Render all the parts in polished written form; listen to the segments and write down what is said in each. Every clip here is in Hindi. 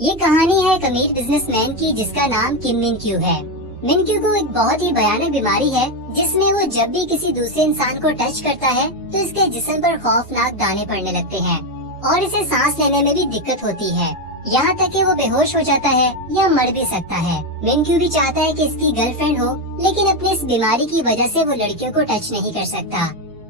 ये कहानी है एक अमीर बिजनेसमैन की जिसका नाम किम मिन क्यू है। मिन क्यू को एक बहुत ही भयानक बीमारी है जिसमें वो जब भी किसी दूसरे इंसान को टच करता है तो इसके जिस्म पर खौफनाक दाने पड़ने लगते हैं और इसे सांस लेने में भी दिक्कत होती है। यहाँ तक कि वो बेहोश हो जाता है या मर भी सकता है। मिन क्यू भी चाहता है कि इसकी गर्लफ्रेंड हो, लेकिन अपनी इस बीमारी की वजह से वो लड़कियों को टच नहीं कर सकता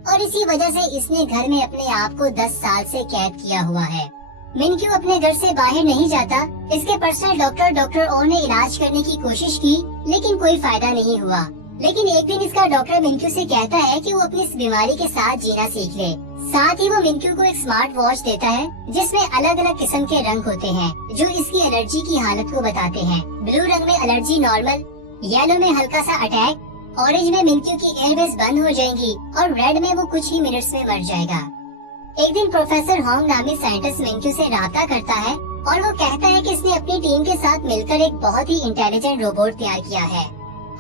और इसी वजह से इसने घर में अपने आप को 10 साल से कैद किया हुआ है। मिन क्यू अपने घर से बाहर नहीं जाता। इसके पर्सनल डॉक्टर ओ ने इलाज करने की कोशिश की लेकिन कोई फायदा नहीं हुआ। लेकिन एक दिन इसका डॉक्टर मिन क्यू से कहता है कि वो अपनी इस बीमारी के साथ जीना सीख ले। साथ ही वो मिन क्यू को एक स्मार्ट वॉच देता है जिसमें अलग अलग किस्म के रंग होते हैं जो इसकी एलर्जी की हालत को बताते हैं। ब्लू रंग में एलर्जी नॉर्मल, येलो में हल्का सा अटैक, ऑरेंज में मिन क्यू की एयरवेज बंद हो जाएंगी और रेड में वो कुछ ही मिनट्स में मर जाएगा। एक दिन प्रोफेसर होंग नामी साइंटिस्ट मिन क्यू से राब्ता करता है और वो कहता है कि इसने अपनी टीम के साथ मिलकर एक बहुत ही इंटेलिजेंट रोबोट तैयार किया है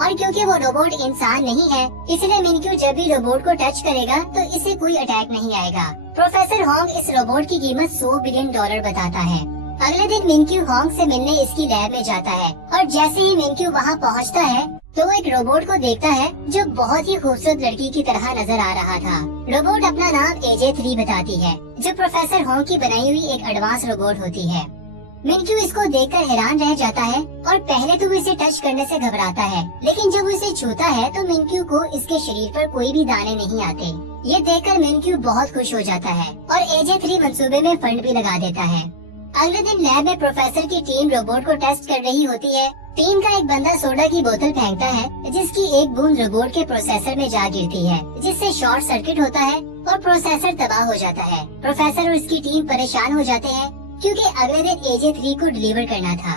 और क्योंकि वो रोबोट इंसान नहीं है इसलिए मिन क्यू जब भी रोबोट को टच करेगा तो इसे कोई अटैक नहीं आएगा। प्रोफेसर होंग इस रोबोट की कीमत $100 बिलियन बताता है। अगले दिन मिन क्यू होंग से मिलने इसकी लैब में जाता है और जैसे ही मिन क्यू वहाँ पहुँचता है तो वो एक रोबोट को देखता है जो बहुत ही खूबसूरत लड़की की तरह नजर आ रहा था। रोबोट अपना नाम AJ3 बताती है जो प्रोफेसर होंग की बनाई हुई एक एडवांस रोबोट होती है। मिन क्यू इसको देखकर हैरान रह जाता है और पहले तो वो इसे टच करने से घबराता है, लेकिन जब वो इसे छूता है तो मिन क्यू को इसके शरीर पर कोई भी दाने नहीं आते। ये देखकर मिन क्यू बहुत खुश हो जाता है और AJ3 मंसूबे में फंड भी लगा देता है। अगले दिन लैब में प्रोफेसर की टीम रोबोट को टेस्ट कर रही होती है। टीम का एक बंदा सोडा की बोतल फेंकता है जिसकी एक बूंद रोबोट के प्रोसेसर में जा गिरती है जिससे शॉर्ट सर्किट होता है और प्रोसेसर तबाह हो जाता है। प्रोफेसर और उसकी टीम परेशान हो जाते हैं क्योंकि अगले दिन AJ3 को डिलीवर करना था।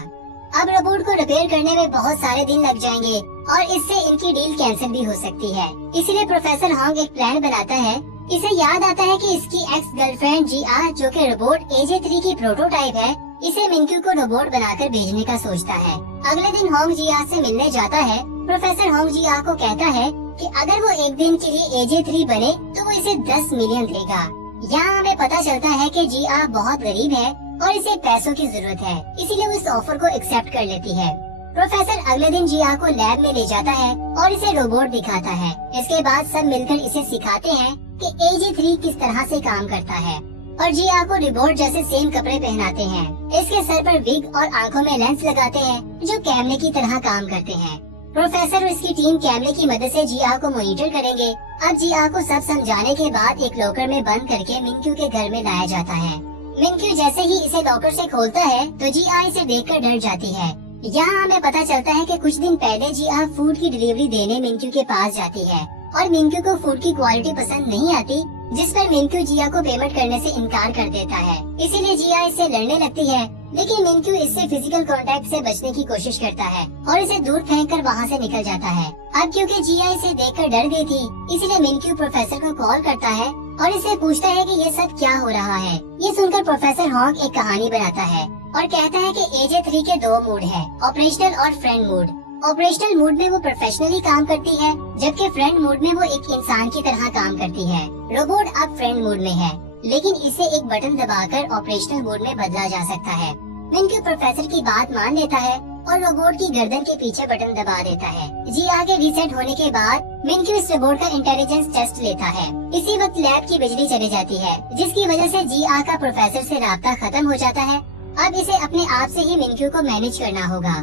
अब रोबोट को रिपेयर करने में बहुत सारे दिन लग जाएंगे और इससे इनकी डील कैंसिल भी हो सकती है। इसलिए प्रोफेसर होंग एक प्लान बनाता है। इसे याद आता है कि इसकी एक्स गर्लफ्रेंड GR जो कि रोबोट AJ3 की प्रोटोटाइप है, इसे मिन क्यू को रोबोट बनाकर भेजने का सोचता है। अगले दिन होंग GR से मिलने जाता है। प्रोफेसर होंग GR को कहता है कि अगर वो एक दिन के लिए AJ3 बने तो वो इसे 10 मिलियन देगा। यहाँ हमें पता चलता है कि GR बहुत गरीब है और इसे पैसों की जरूरत है, इसीलिए वो इस ऑफर को एक्सेप्ट कर लेती है। प्रोफेसर अगले दिन GR को लैब में ले जाता है और इसे रोबोट दिखाता है। इसके बाद सब मिलकर इसे सिखाते हैं कि AJ3 किस तरह से काम करता है और GR को रोबोट जैसे सेम कपड़े पहनाते हैं। इसके सर पर विग और आंखों में लेंस लगाते हैं जो कैमरे की तरह काम करते हैं। प्रोफेसर और इसकी टीम कैमरे की मदद से GR को मॉनिटर करेंगे। अब GR को सब समझाने के बाद एक लॉकर में बंद करके मिन क्यू के घर में लाया जाता है। मिन क्यू जैसे ही इसे लॉकर से खोलता है तो GR इसे देखकर डर जाती है। यहाँ हमें पता चलता है कि कुछ दिन पहले GR फूड की डिलीवरी देने मिन क्यू के पास जाती है और मिन क्यू को फूड की क्वालिटी पसंद नहीं आती, जिस पर मिन क्यू GR को पेमेंट करने से इनकार कर देता है। इसीलिए GR इससे लड़ने लगती है, लेकिन मिन क्यू इससे फिजिकल कांटेक्ट से बचने की कोशिश करता है और इसे दूर फेंककर वहाँ से निकल जाता है। अब क्योंकि GR इसे देखकर डर गई थी, इसीलिए मिन क्यू प्रोफेसर को कॉल करता है और इसे पूछता है कि ये सब क्या हो रहा है। ये सुनकर प्रोफेसर होंग एक कहानी बनाता है और कहता है कि AJ3 के 2 मूड है, ऑपरेशनल और फ्रेंड मूड। ऑपरेशनल मूड में वो प्रोफेशनली काम करती है, जबकि फ्रेंड मूड में वो एक इंसान की तरह काम करती है। रोबोट अब फ्रेंड मूड में है, लेकिन इसे एक बटन दबाकर ऑपरेशनल मोड में बदला जा सकता है। मिन क्यू प्रोफेसर की बात मान लेता है और रोबोट की गर्दन के पीछे बटन दबा देता है। GR के रीसेट होने के बाद मिन क्यू इस रोबोट का इंटेलिजेंस टेस्ट लेता है। इसी वक्त लैब की बिजली चली जाती है, जिसकी वजह से GR का प्रोफेसर से राब्ता खत्म हो जाता है। अब इसे अपने आप से ही मिन क्यू को मैनेज करना होगा।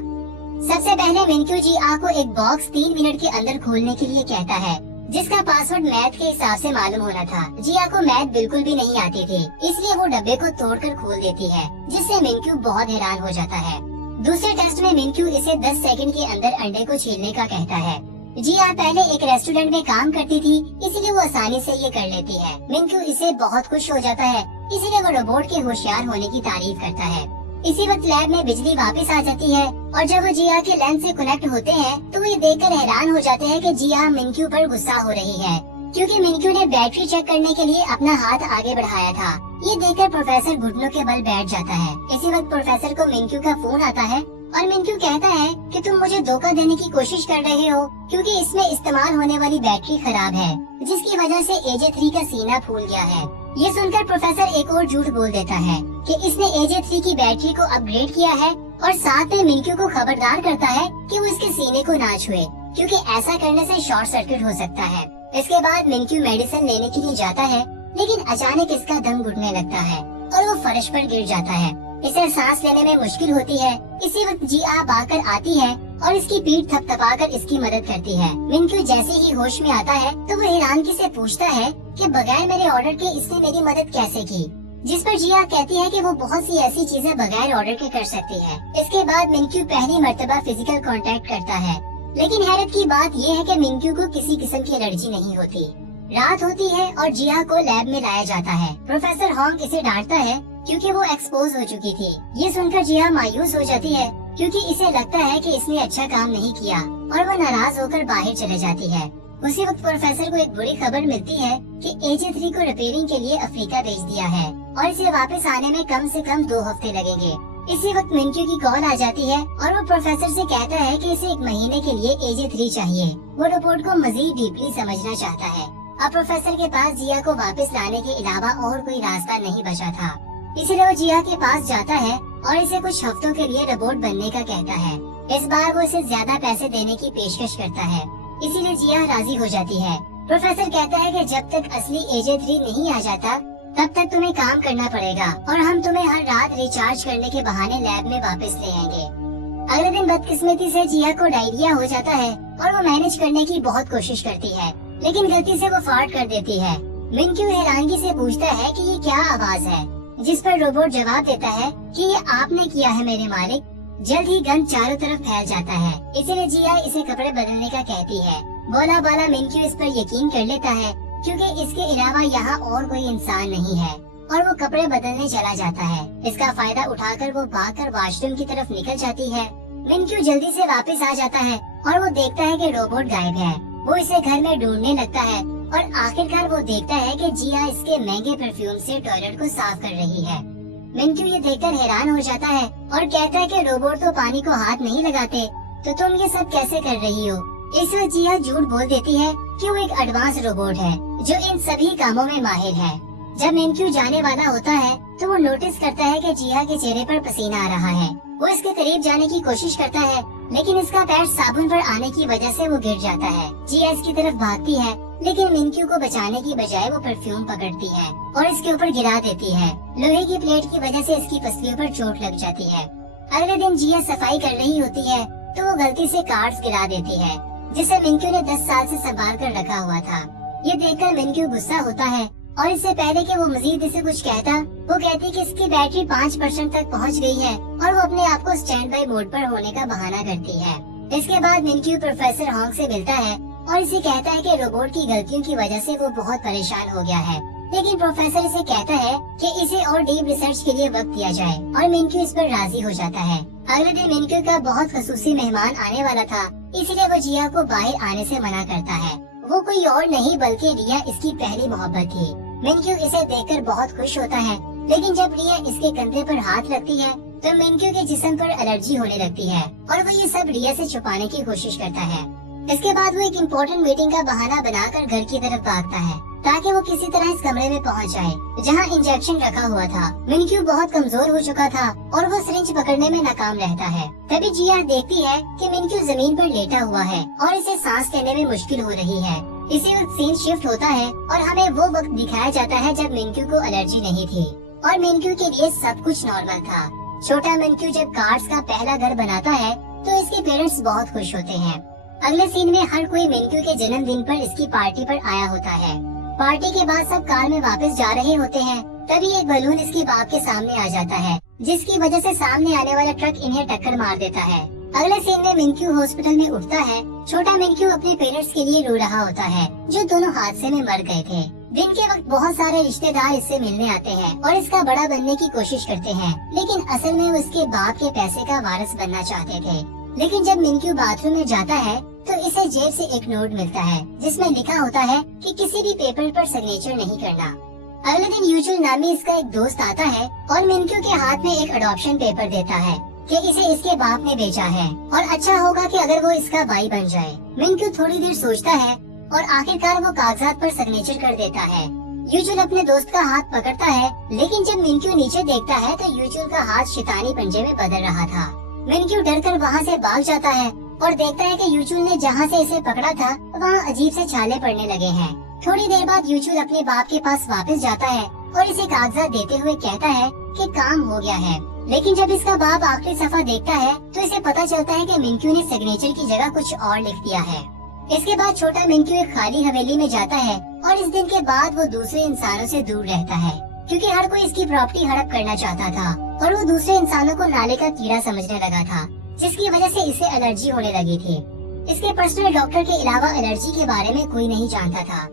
सबसे पहले मिन क्यू GR को एक बॉक्स 3 मिनट के अंदर खोलने के लिए कहता है, जिसका पासवर्ड मैथ के हिसाब से मालूम होना था। GR को मैथ बिल्कुल भी नहीं आती थी, इसलिए वो डब्बे को तोड़कर खोल देती है, जिससे मिन क्यू बहुत हैरान हो जाता है। दूसरे टेस्ट में मिन क्यू इसे 10 सेकंड के अंदर अंडे को छीलने का कहता है। GR पहले एक रेस्टोरेंट में काम करती थी, इसलिए वो आसानी से ये कर लेती है। मिन क्यू इसे बहुत खुश हो जाता है, इसीलिए वो रोबोट के होशियार होने की तारीफ करता है। इसी वक्त लैब में बिजली वापस आ जाती है और जब वो GR के लेंस से कनेक्ट होते हैं तो वो ये देखकर हैरान हो जाते हैं कि GR मिन क्यू पर गुस्सा हो रही है, क्योंकि मिन क्यू ने बैटरी चेक करने के लिए अपना हाथ आगे बढ़ाया था। ये देखकर प्रोफेसर घुटनों के बल बैठ जाता है। इसी वक्त प्रोफेसर को मिन क्यू का फोन आता है और मिन क्यू कहता है कि तुम मुझे धोखा देने की कोशिश कर रहे हो, क्योंकि इसमें इस्तेमाल होने वाली बैटरी खराब है, जिसकी वजह से AJ3 का सीना फूल गया है। ये सुनकर प्रोफेसर एक और झूठ बोल देता है कि इसने AJ3 की बैटरी को अपग्रेड किया है और साथ में मिनक्यू को खबरदार करता है कि वो इसके सीने को ना छुए, क्योंकि ऐसा करने से शॉर्ट सर्किट हो सकता है। इसके बाद मिनक्यू मेडिसिन लेने के लिए जाता है, लेकिन अचानक इसका दम घुटने लगता है और वो फर्श पर गिर जाता है। इसे सांस लेने में मुश्किल होती है। इसी वक्त जिया आकर आती है और इसकी पीठ थपथपाकर इसकी मदद करती है। मिनक्यू जैसे ही होश में आता है तो वो हैरानगी से पूछता है कि बगैर मेरे ऑर्डर के इसने मेरी मदद कैसे की, जिस पर जिया कहती है कि वो बहुत सी ऐसी चीजें बगैर ऑर्डर के कर सकती है। इसके बाद मिनक्यू पहली मर्तबा फिजिकल कांटेक्ट करता है, लेकिन हैरत की बात ये है कि मिनक्यू को किसी किस्म की एलर्जी नहीं होती। रात होती है और जिया को लैब में लाया जाता है। प्रोफेसर हॉन्ग इसे डांटता है क्योंकि वो एक्सपोज हो चुकी थी। ये सुनकर जिया मायूस हो जाती है क्योंकि इसे लगता है कि इसने अच्छा काम नहीं किया और वो नाराज होकर बाहर चले जाती है। उसी वक्त प्रोफेसर को एक बुरी खबर मिलती है कि AJ3 को रिपेयरिंग के लिए अफ्रीका भेज दिया है और इसे वापस आने में कम से कम 2 हफ्ते लगेंगे। इसी वक्त मिनक्यू की कॉल आ जाती है और वो प्रोफेसर से कहता है कि इसे 1 महीने के लिए AJ3 चाहिए। वो रिपोर्ट को मजीद डीपली समझना चाहता है। अब प्रोफेसर के पास जिया को वापस लाने के अलावा और कोई रास्ता नहीं बचा था, इसलिए वो जिया के पास जाता है और इसे कुछ हफ्तों के लिए रोबोट बनने का कहता है। इस बार वो इसे ज्यादा पैसे देने की पेशकश करता है, इसीलिए जिया राजी हो जाती है। प्रोफेसर कहता है कि जब तक असली AJ3 नहीं आ जाता तब तक तुम्हें काम करना पड़ेगा और हम तुम्हें हर रात रिचार्ज करने के बहाने लैब में वापस ले आएंगे। अगले दिन बदकिस्मती से जिया को डायरिया हो जाता है और वो मैनेज करने की बहुत कोशिश करती है, लेकिन गलती से वो फार्ट कर देती है। मिनक्यू हैरानगी से पूछता है कि ये क्या आवाज है, जिस पर रोबोट जवाब देता है कि ये आपने किया है मेरे मालिक। जल्द ही गंध चारों तरफ फैल जाता है, इसीलिए जिया इसे कपड़े बदलने का कहती है। बोला बाला मिनक्यू इस पर यकीन कर लेता है क्योंकि इसके अलावा यहाँ और कोई इंसान नहीं है और वो कपड़े बदलने चला जाता है। इसका फायदा उठाकर वो भागकर वॉशरूम की तरफ निकल जाती है। मिनक्यू जल्दी से वापस आ जाता है और वो देखता है कि रोबोट गायब है। वो इसे घर में ढूंढने लगता है और आखिरकार वो देखता है कि जिया इसके महंगे परफ्यूम से टॉयलेट को साफ कर रही है। मिनक्यू ये देखकर हैरान हो जाता है और कहता है कि रोबोट तो पानी को हाथ नहीं लगाते, तो तुम ये सब कैसे कर रही हो। इस वक्त जिया झूठ बोल देती है कि वो एक एडवांस रोबोट है जो इन सभी कामों में माहिर है। जब मिनक्यू जाने वाला होता है तो वो नोटिस करता है कि जिया के चेहरे पर पसीना आ रहा है। वो इसके करीब जाने की कोशिश करता है, लेकिन इसका पैर साबुन पर आने की वजह से वो गिर जाता है। जिया इसकी तरफ भागती है, लेकिन मिनक्यू को बचाने की बजाय वो परफ्यूम पकड़ती है और इसके ऊपर गिरा देती है। लोहे की प्लेट की वजह से इसकी पसलियों पर चोट लग जाती है। अगले दिन जिया सफाई कर रही होती है तो वो गलती से कार्ड्स गिरा देती है, जिसे मिनक्यू ने 10 साल से संभाल कर रखा हुआ था। ये देखकर मिनक्यू गुस्सा होता है और इससे पहले कि वो मजीद इसे कुछ कहता, वो कहती कि इसकी बैटरी 5% तक पहुंच गई है और वो अपने आप को स्टैंड बाई मोड पर होने का बहाना करती है। इसके बाद मिनक्यू प्रोफेसर हॉन्ग से मिलता है और इसे कहता है कि रोबोट की गलतियों की वजह से वो बहुत परेशान हो गया है, लेकिन प्रोफेसर इसे कहता है कि इसे और डीप रिसर्च के लिए वक्त दिया जाए और मिनक्यू इस पर राजी हो जाता है। अगले दिन मिनक्यू का बहुत खसूसी मेहमान आने वाला था, इसलिए वो जिया को बाहर आने से मना करता है। वो कोई और नहीं बल्कि रिया इसकी पहली मोहब्बत थी। मिनक्यू इसे देखकर बहुत खुश होता है, लेकिन जब रिया इसके कंधे पर हाथ रखती है तो मिनक्यू के जिस्म पर एलर्जी होने लगती है और वो ये सब रिया से छुपाने की कोशिश करता है। इसके बाद वो एक इम्पोर्टेंट मीटिंग का बहाना बनाकर घर की तरफ भागता है ताकि वो किसी तरह इस कमरे में पहुंच जाए जहां इंजेक्शन रखा हुआ था। मिनक्यू बहुत कमजोर हो चुका था और वो सिरिंज पकड़ने में नाकाम रहता है। तभी जिया देखती है कि मिनक्यू जमीन पर लेटा हुआ है और इसे सांस लेने में मुश्किल हो रही है। इसी वक्त सीन शिफ्ट होता है और हमें वो वक्त दिखाया जाता है जब मिनक्यू को एलर्जी नहीं थी और मिनक्यू के लिए सब कुछ नॉर्मल था। छोटा मिनक्यू जब कार्ड्स का पहला घर बनाता है तो इसके पेरेंट्स बहुत खुश होते हैं। अगले सीन में हर कोई मिनक्यू के जन्मदिन पर इसकी पार्टी पर आया होता है। पार्टी के बाद सब कार में वापस जा रहे होते हैं, तभी एक बलून इसके बाप के सामने आ जाता है, जिसकी वजह से सामने आने वाला ट्रक इन्हें टक्कर मार देता है। अगले सीन में मिनक्यू हॉस्पिटल में उठता है। छोटा मिनक्यू अपने पेरेंट्स के लिए रो रहा होता है जो दोनों हादसे में मर गए थे। दिन के वक्त बहुत सारे रिश्तेदार इससे मिलने आते हैं और इसका बड़ा बनने की कोशिश करते हैं, लेकिन असल में वो इसके बाप के पैसे का वारिस बनना चाहते थे। लेकिन जब मिनक्यू बाथरूम में जाता है तो इसे जेब से एक नोट मिलता है जिसमें लिखा होता है कि किसी भी पेपर पर सिग्नेचर नहीं करना। अगले दिन यूजुअल नामी इसका एक दोस्त आता है और मिनक्यू के हाथ में एक अडॉप्शन पेपर देता है कि इसे इसके बाप ने बेचा है और अच्छा होगा कि अगर वो इसका भाई बन जाए। मिनक्यू थोड़ी देर सोचता है और आखिरकार वो कागजात पर सिग्नेचर कर देता है, यूजुअल अपने दोस्त का हाथ पकड़ता है, लेकिन जब मिनक्यू नीचे देखता है तो यूजुअल का हाथ शैतानी पंजे में बदल रहा था। मिनक्यू डरकर वहाँ से भाग जाता है और देखता है कि यूजुअल ने जहाँ से इसे पकड़ा था वहाँ अजीब से छाले पड़ने लगे हैं। थोड़ी देर बाद यूजुअल अपने बाप के पास वापस जाता है और इसे कागजात देते हुए कहता है कि काम हो गया है। लेकिन जब इसका बाप आखिरी सफा देखता है तो इसे पता चलता है कि मिनक्यू ने सिग्नेचर की जगह कुछ और लिख दिया है। इसके बाद छोटा मिनक्यू एक खाली हवेली में जाता है और इस दिन के बाद वो दूसरे इंसानों से दूर रहता है, क्योंकि हर कोई इसकी प्रॉपर्टी हड़प करना चाहता था और वो दूसरे इंसानों को नाले का कीड़ा समझने लगा था, जिसकी वजह से इसे एलर्जी होने लगी थी। इसके पर्सनल डॉक्टर के अलावा एलर्जी के बारे में कोई नहीं जानता था।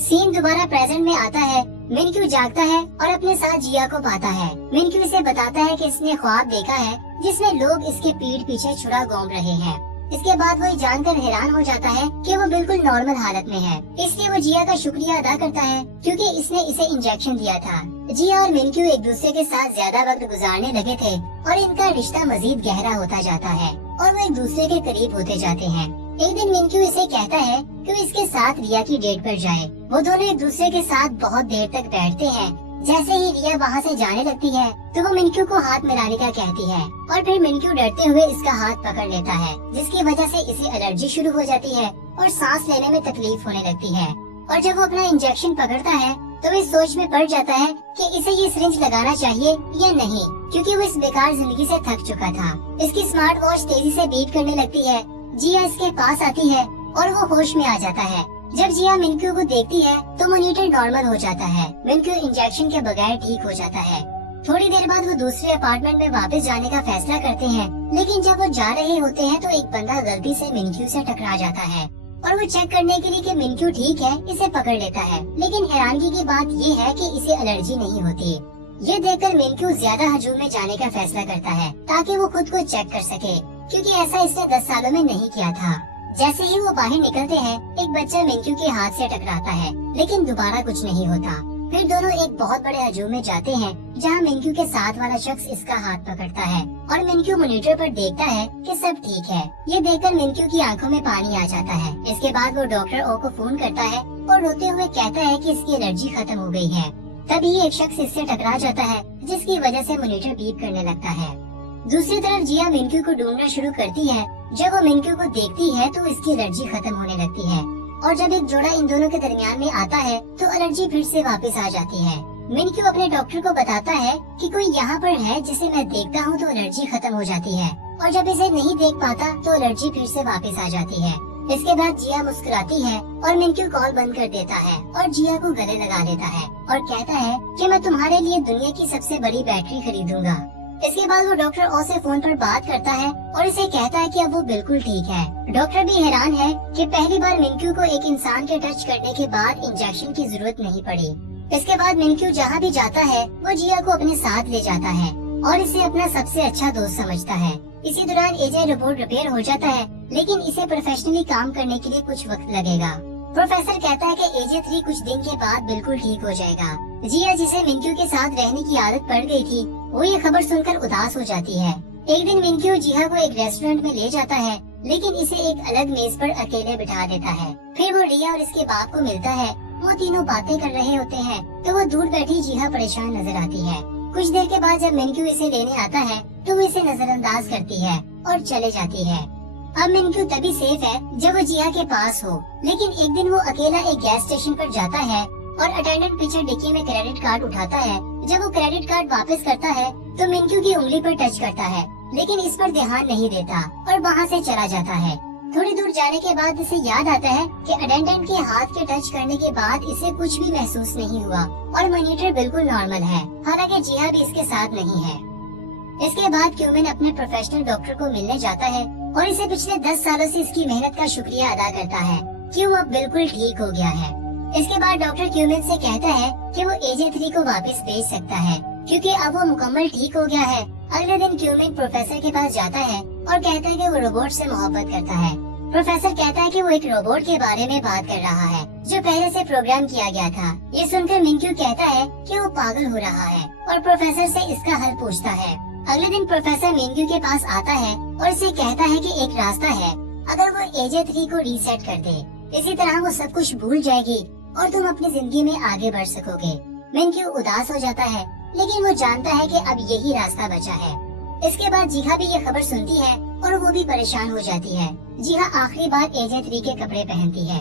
सीन दोबारा प्रेजेंट में आता है। मिनक्यू जागता है और अपने साथ जिया को पाता है। मिनक्यू इसे बताता है कि इसने ख्वाब देखा है जिसमें लोग इसके पीठ पीछे छुरा घूम रहे हैं। इसके बाद वो जानकर हैरान हो जाता है कि वो बिल्कुल नॉर्मल हालत में है। इसलिए वो जिया का शुक्रिया अदा करता है क्योंकि इसने इसे इंजेक्शन दिया था। जिया और मिनक्यू एक दूसरे के साथ ज्यादा वक्त गुजारने लगे थे और इनका रिश्ता मजीद गहरा होता जाता है और वो एक दूसरे के करीब होते जाते हैं। एक दिन मिनक्यू इसे कहता है कि वो इसके साथ रिया की डेट पर जाए। वो दोनों एक दूसरे के साथ बहुत देर तक बैठते हैं। जैसे ही रिया वहाँ से जाने लगती है तो वो मिनक्यू को हाथ मिलाने का कहती है और फिर मिनक्यू डरते हुए इसका हाथ पकड़ लेता है, जिसकी वजह से इसे एलर्जी शुरू हो जाती है और सांस लेने में तकलीफ होने लगती है। और जब वो अपना इंजेक्शन पकड़ता है तो वो इस सोच में पड़ जाता है कि इसे ये सिरिंज लगाना चाहिए या नहीं, क्योंकि वो इस बेकार जिंदगी से थक चुका था। इसकी स्मार्ट वॉच तेजी से बीट करने लगती है। जिया इसके पास आती है और वो होश में आ जाता है। जब जिया मिनक्यू को देखती है तो मॉनिटर नॉर्मल हो जाता है। मिनक्यू इंजेक्शन के बगैर ठीक हो जाता है। थोड़ी देर बाद वो दूसरे अपार्टमेंट में वापस जाने का फैसला करते हैं, लेकिन जब वो जा रहे होते हैं तो एक बंदा गलती से मिनक्यू से टकरा जाता है और वो चेक करने के लिए कि मिनक्यू ठीक है इसे पकड़ लेता है। लेकिन हैरानगी की बात ये है कि इसे एलर्जी नहीं होती। ये देखकर मिनक्यू ज्यादा हजूम में जाने का फैसला करता है ताकि वो खुद को चेक कर सके, क्योंकि ऐसा इसने 10 सालों में नहीं किया था। जैसे ही वो बाहर निकलते हैं एक बच्चा मिनक्यू के हाथ से टकराता है, लेकिन दोबारा कुछ नहीं होता। फिर दोनों एक बहुत बड़े हजूम में जाते हैं जहाँ मिनक्यू के साथ वाला शख्स इसका हाथ पकड़ता है और मिनक्यू मॉनिटर पर देखता है कि सब ठीक है। ये देखकर मिनक्यू की आंखों में पानी आ जाता है। इसके बाद वो डॉक्टर ओ को फोन करता है और रोते हुए कहता है कि इसकी एलर्जी खत्म हो गई है। तभी एक शख्स इससे टकरा जाता है, जिसकी वजह से मॉनिटर बीप करने लगता है। दूसरी तरफ जिया मिनक्यू को ढूंढना शुरू करती है। जब वो मिनक्यू को देखती है तो इसकी एलर्जी खत्म होने लगती है और जब एक जोड़ा इन दोनों के दरमियान में आता है तो एलर्जी फिर से वापस आ जाती है। मिनक्यू अपने डॉक्टर को बताता है कि कोई यहाँ पर है जिसे मैं देखता हूँ तो एलर्जी खत्म हो जाती है, और जब इसे नहीं देख पाता तो एलर्जी फिर से वापस आ जाती है। इसके बाद जिया मुस्कुराती है और मिनक्यू कॉल बंद कर देता है और जिया को गले लगा लेता है और कहता है कि मैं तुम्हारे लिए दुनिया की सबसे बड़ी बैटरी खरीदूंगा। इसके बाद वो डॉक्टर ओ से फोन पर बात करता है और इसे कहता है कि अब वो बिल्कुल ठीक है। डॉक्टर भी हैरान है कि पहली बार मिनक्यू को एक इंसान के टच करने के बाद इंजेक्शन की जरूरत नहीं पड़ी। इसके बाद मिनक्यू जहाँ भी जाता है वो जिया को अपने साथ ले जाता है और इसे अपना सबसे अच्छा दोस्त समझता है। इसी दौरान एजे रोबोट रिपेयर हो जाता है, लेकिन इसे प्रोफेशनली काम करने के लिए कुछ वक्त लगेगा। प्रोफेसर कहता है कि एजे 3 कुछ दिन के बाद बिल्कुल ठीक हो जाएगा। जिया, जिसे मिनक्यू के साथ रहने की आदत पड़ गई थी, वो ये खबर सुनकर उदास हो जाती है। एक दिन मिनक्यू जिया को एक रेस्टोरेंट में ले जाता है, लेकिन इसे एक अलग मेज पर अकेले बिठा देता है। फिर वो रिया और इसके बाप को मिलता है। वो तीनों बातें कर रहे होते हैं तो वो दूर बैठी जिया परेशान नजर आती है। कुछ देर के बाद जब मिनक्यू इसे लेने आता है तो वो इसे नजरअंदाज करती है और चले जाती है। अब मिनक्यू तभी सेफ है जब वो जिया के पास हो, लेकिन एक दिन वो अकेला एक गैस स्टेशन पर जाता है और अटेंडेंट पीछे डिक्की में क्रेडिट कार्ड उठाता है। जब वो क्रेडिट कार्ड वापस करता है तो मिनक्यू की उंगली पर टच करता है, लेकिन इस पर ध्यान नहीं देता और वहाँ से चला जाता है। थोड़ी दूर जाने के बाद इसे याद आता है कि अटेंडेंट के हाथ के टच करने के बाद इसे कुछ भी महसूस नहीं हुआ और मॉनिटर बिल्कुल नॉर्मल है, हालांकि जिया भी इसके साथ नहीं है। इसके बाद क्यूमिन अपने प्रोफेशनल डॉक्टर को मिलने जाता है और इसे पिछले 10 सालों से इसकी मेहनत का शुक्रिया अदा करता है कि वो अब बिल्कुल ठीक हो गया है। इसके बाद डॉक्टर क्यूमिन से कहता है कि वो एजे 3 को वापस भेज सकता है क्योंकि अब वो मुकम्मल ठीक हो गया है। अगले दिन क्यूमिन प्रोफेसर के पास जाता है और कहता है कि वो रोबोट से मोहब्बत करता है। प्रोफेसर कहता है कि वो एक रोबोट के बारे में बात कर रहा है जो पहले से प्रोग्राम किया गया था। ये सुनकर मिनक्यू कहता है कि वो पागल हो रहा है और प्रोफेसर से इसका हल पूछता है। अगले दिन प्रोफेसर मिनक्यू के पास आता है और इसे कहता है कि एक रास्ता है, अगर वो एजे 3 को रीसेट कर दे, इसी तरह वो सब कुछ भूल जाएगी और तुम अपनी जिंदगी में आगे बढ़ सकोगे। मिनक्यू उदास हो जाता है, लेकिन वो जानता है कि अब यही रास्ता बचा है। इसके बाद जीहा भी ये खबर सुनती है और वो भी परेशान हो जाती है। जीहा आखिरी बार एजेंट 3 के कपड़े पहनती है।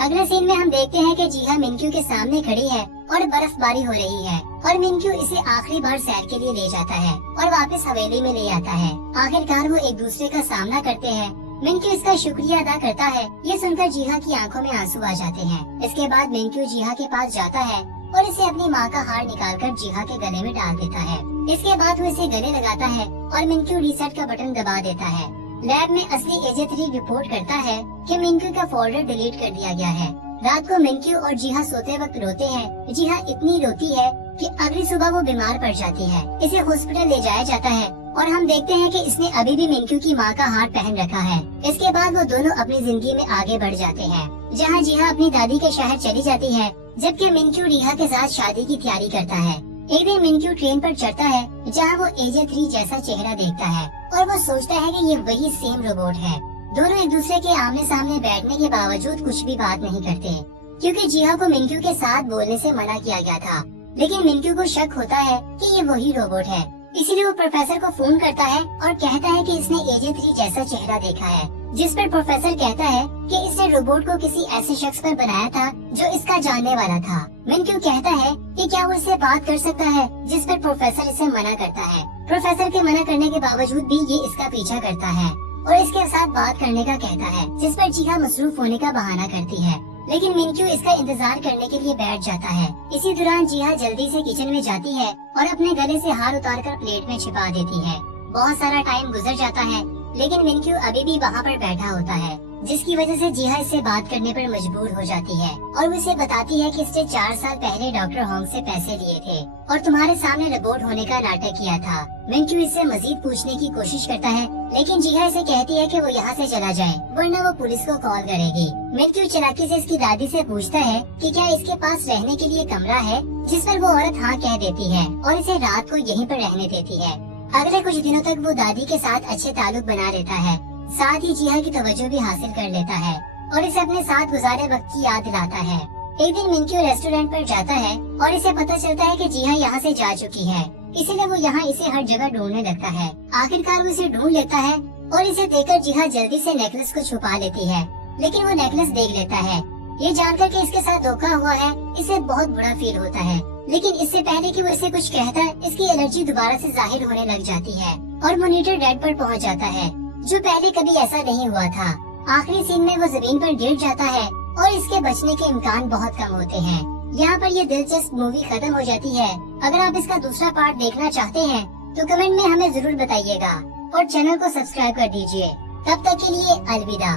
अगले सीन में हम देखते हैं कि जीहा मिनक्यू के सामने खड़ी है और बर्फबारी हो रही है और मिनक्यू इसे आखिरी बार सैर के लिए ले जाता है और वापस हवेली में ले आता है। आखिरकार वो एक दूसरे का सामना करते हैं। मिनक्यू इसका शुक्रिया अदा करता है। ये सुनकर जीहा की आंखों में आंसू आ जाते हैं। इसके बाद मिनक्यू जीहा के पास जाता है और इसे अपनी माँ का हार निकालकर जीहा के गले में डाल देता है। इसके बाद वो इसे गले लगाता है और मिनक्यू रीसेट का बटन दबा देता है। लैब में असली एजेंट 3 रिपोर्ट करता है कि मिनक्यू का फोल्डर डिलीट कर दिया गया है। रात को मिनक्यू और जीहा सोते वक्त रोते हैं। जीहा इतनी रोती है कि अगली सुबह वो बीमार पड़ जाती है। इसे हॉस्पिटल ले जाया जाता है और हम देखते हैं कि इसने अभी भी मिनक्यू की माँ का हार पहन रखा है। इसके बाद वो दोनों अपनी जिंदगी में आगे बढ़ जाते हैं, जहाँ जीहा अपनी दादी के शहर चली जाती है, जबकि मिनक्यू रिहा के साथ शादी की तैयारी करता है। एक दिन मिनक्यू ट्रेन पर चढ़ता है, जहाँ वो एजेंट 3 जैसा चेहरा देखता है और वो सोचता है कि ये वही सेम रोबोट है। दोनों एक दूसरे के आमने सामने बैठने के बावजूद कुछ भी बात नहीं करते, क्योंकि जीहा को मिनक्यू के साथ बोलने से मना किया गया था। लेकिन मिनक्यू को शक होता है कि ये वही रोबोट है, इसीलिए वो प्रोफेसर को फोन करता है और कहता है कि इसने एजेंट 3 जैसा चेहरा देखा है। जिस पर प्रोफेसर कहता है कि इसने रोबोट को किसी ऐसे शख्स पर बनाया था जो इसका जानने वाला था। मिनक्यू कहता है कि क्या वो इससे बात कर सकता है, जिस पर प्रोफेसर इसे मना करता है। प्रोफेसर के मना करने के बावजूद भी ये इसका पीछा करता है और इसके साथ बात करने का कहता है, जिस पर जीहा मसरूफ होने का बहाना करती है। लेकिन मिनक्यू इसका इंतजार करने के लिए बैठ जाता है। इसी दौरान जीहा जल्दी से किचन में जाती है और अपने गले से हार उतारकर प्लेट में छिपा देती है। बहुत सारा टाइम गुजर जाता है, लेकिन मिनक्यू अभी भी वहाँ पर बैठा होता है, जिसकी वजह से जीहा इससे बात करने पर मजबूर हो जाती है और वो इसे बताती है कि इसने 4 साल पहले डॉक्टर होंग से पैसे लिए थे और तुम्हारे सामने रोबोट होने का नाटक किया था। मिनक्यू इससे मजीद पूछने की कोशिश करता है, लेकिन जीहा इसे कहती है कि वो यहाँ से चला जाए, वरना वो पुलिस को कॉल करेगी। मिनक्यू चालाकी से इसकी दादी से पूछता है कि क्या इसके पास रहने के लिए कमरा है, जिस पर वो औरत हाँ कह देती है और इसे रात को यहीं पर रहने देती है। अगले कुछ दिनों तक वो दादी के साथ अच्छे ताल्लुक बना लेता है, साथ ही जीहा की तवज्जो भी हासिल कर लेता है और इसे अपने साथ गुजारे वक्त की याद दिलाता है। एक दिन मिनक्यू रेस्टोरेंट पर जाता है और इसे पता चलता है कि जीहा यहाँ से जा चुकी है, इसीलिए वो यहाँ इसे हर जगह ढूंढने लगता है। आखिरकार वो इसे ढूंढ लेता है और इसे देखकर जीहा जल्दी से नेकलेस को छुपा लेती है, लेकिन वो नेकलेस देख लेता है। ये जानकर कि इसके साथ धोखा हुआ है, इसे बहुत बुरा फील होता है, लेकिन इससे पहले कि वो इसे कुछ कहता, इसकी एलर्जी दोबारा से जाहिर होने लग जाती है और मॉनिटर डेड पर पहुंच जाता है, जो पहले कभी ऐसा नहीं हुआ था। आखिरी सीन में वो जमीन पर गिर जाता है और इसके बचने के इम्कान बहुत कम होते हैं। यहाँ पर ये दिलचस्प मूवी खत्म हो जाती है। अगर आप इसका दूसरा पार्ट देखना चाहते हैं तो कमेंट में हमें जरूर बताइएगा और चैनल को सब्सक्राइब कर दीजिए। तब तक के लिए अलविदा।